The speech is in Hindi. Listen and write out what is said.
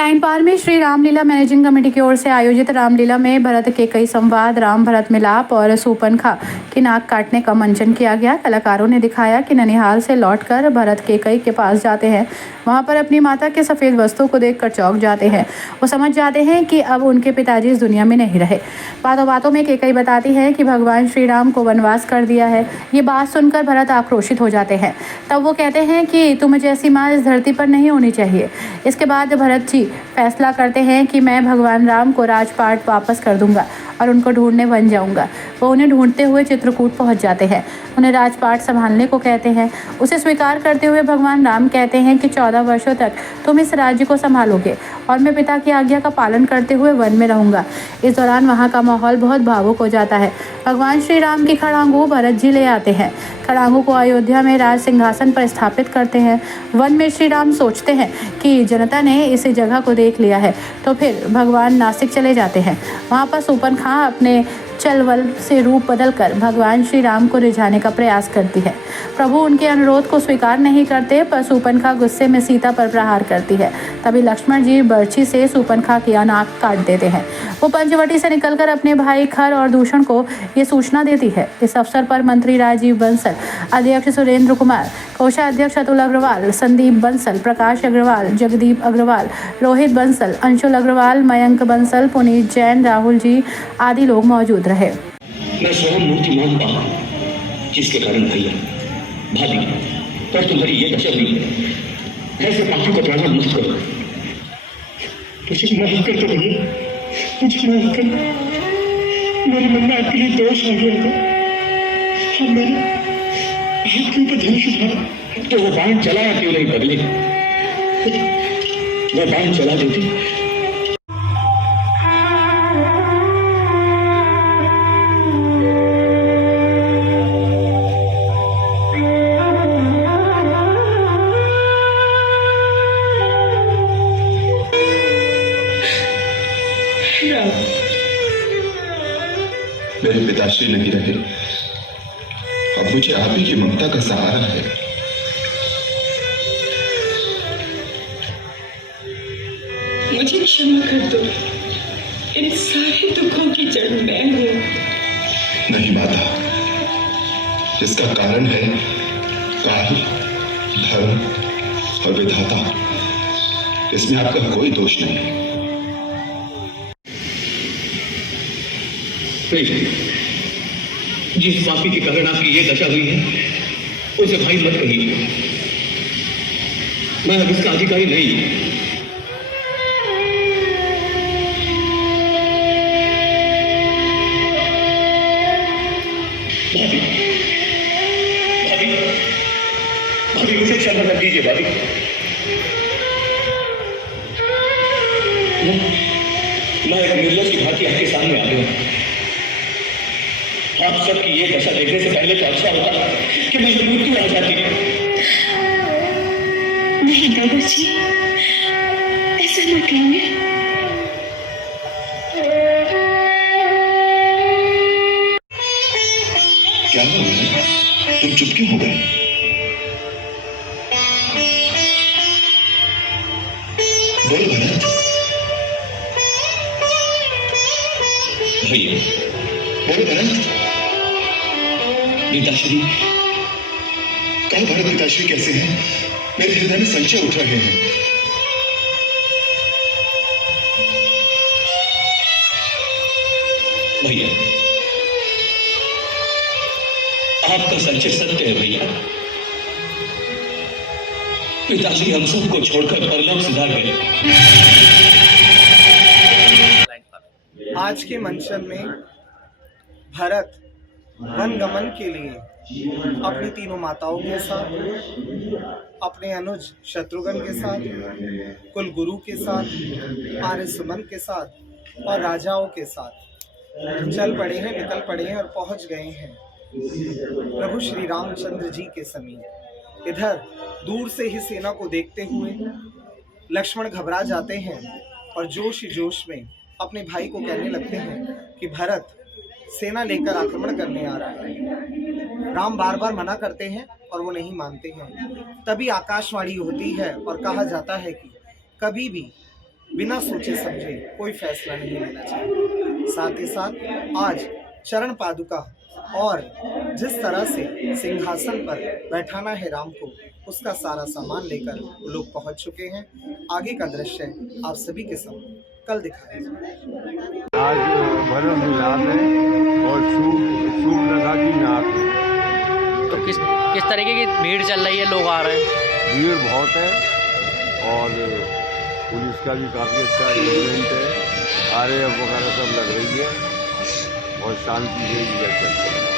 लाइन पार में श्री रामलीला मैनेजिंग कमेटी की ओर से आयोजित रामलीला में भरत के कई संवाद, राम भरत मिलाप और सूपनखा की नाक काटने का मंचन किया गया। कलाकारों ने दिखाया कि ननिहाल से लौटकर भरत केकई के पास जाते हैं, वहां पर अपनी माता के सफेद वस्त्रों को देखकर चौंक जाते हैं। वो समझ जाते हैं कि अब उनके पिताजी इस दुनिया में नहीं रहे। बातों बातों में केकई बताती है कि भगवान श्री राम को वनवास कर दिया है। ये बात सुनकर भरत आक्रोशित हो जाते हैं। तब वो कहते हैं कि तुम जैसी माँ इस धरती पर नहीं होनी चाहिए। इसके बाद भरत जी फैसला करते हैं कि मैं भगवान राम को राजपाट वापस कर दूंगा और उनको ढूंढने बन जाऊंगा। वो उन्हें ढूंढते हुए चित्रकूट पहुंच जाते हैं, उन्हें राजपाट संभालने को कहते हैं। उसे स्वीकार करते हुए भगवान राम कहते हैं कि 14 वर्षों तक तुम इस राज्य को संभालोगे और मैं पिता की आज्ञा का पालन करते हुए वन में रहूंगा। इस दौरान वहाँ का माहौल बहुत भावुक हो जाता है। भगवान श्री राम की खड़ांगू भरत जी ले आते हैं। खड़ांगू को अयोध्या में राज सिंहासन पर स्थापित करते हैं। वन में श्री राम सोचते हैं कि जनता ने इस जगह को देख लिया है, तो फिर भगवान नासिक चले जाते हैं। वहाँ पर सूपनखा अपने चलवल से रूप बदलकर भगवान श्री राम को रिझाने का प्रयास करती है। प्रभु उनके अनुरोध को स्वीकार नहीं करते, पर सूपनखा गुस्से में सीता पर प्रहार करती है। तभी लक्ष्मण जी बर्छी से सूपनखा की नाक काट देते हैं। वो पंचवटी से निकलकर अपने भाई खर और दूषण को ये सूचना देती है। इस अवसर पर मंत्री राजीव बंसल, अध्यक्ष सुरेंद्र कुमार, कोषाध्यक्ष अतुल अग्रवाल, संदीप बंसल, प्रकाश अग्रवाल, जगदीप अग्रवाल, रोहित बंसल, अंशुल अग्रवाल, मयंक बंसल, पुनीत जैन, राहुल जी आदि लोग मौजूद रहे। मैं स्वयं मूर्तिमान पापी, जिसके कारण भैया भाभी पर तुम्हारी ये दशा हुई है। ऐसे पापियों को प्राण मुक्त करो। मुझे माफ कर दो भैया, मुझे माफ कर। मेरे मन में आपके लिए दोष आ गया था। अब मैंने आपके ऊपर धनुष उठाया तो वो बाण चलाया क्यों नहीं बदले? वो बाण चला देती। मेरे पिताश्री नहीं रहे, अब मुझे आप ही की ममता का सहारा है। मुझे क्षमा कर दो, इन सारे दुखों की जड़ मैं हूं। नहीं माता, इसका कारण है काल, धर्म और विधाता। इसमें आपका कोई दोष नहीं। जिस पापी के कारण आपकी ये दशा हुई है, उसे भाई मत कहिए। मैं अब इसका अधिकारी नहीं हूं। भाभी, भाभी, भाभी मुझे क्षमा कर दीजिए। भाभी, मैं एक निर्लज की भांति आपके सामने आ गया। आप सबकी ये दशा देखने से पहले तो अच्छा होता कि मैं मृत्यु आ जाती। नहीं दादाजी, ऐसा न कहिए। क्या हो गया? तुम चुप क्यों हो गए? बोल भरत। भैया, बोल भरत। पिताश्री, कल भरत पिताश्री कैसे हैं? मेरे हृदय में संशय उठ रहे हैं। भैया, आपका संशय सत्य है। भैया, पिताश्री हम सबको छोड़कर परलोक सिधार गए। आज के मंचन में भरत वन गमन के लिए अपनी तीनों माताओं के साथ, अपने अनुज शत्रुघ्न के साथ, कुल गुरु के साथ, आर्य सुमन के साथ और राजाओं के साथ चल पड़े हैं, निकल पड़े हैं और पहुंच गए हैं प्रभु श्री रामचंद्र जी के समीप। इधर दूर से ही सेना को देखते हुए लक्ष्मण घबरा जाते हैं और जोश ही जोश में अपने भाई को कहने लगते हैं कि भरत सेना लेकर आक्रमण करने आ रहा है। राम बार बार मना करते हैं और वो नहीं मानते हैं। तभी आकाशवाणी होती है और कहा जाता है कि कभी भी बिना सोचे समझे कोई फैसला नहीं लेना चाहिए। साथ ही साथ आज चरण पादुका और जिस तरह से सिंहासन पर बैठाना है राम को, उसका सारा सामान लेकर लोग पहुंच चुके हैं। आगे का दृश्य आप सभी के सामने कल दिखाया जाएगा। आज भरत मिलाप है और सूप लगा की नाक है। तो किस तरीके की भीड़ चल रही है, लोग आ रहे हैं? भीड़ बहुत है और पुलिस का भी काफ़ी अच्छा अरेंजमेंट है, RAF वगैरह सब लग रही है और शांति से चल रही है।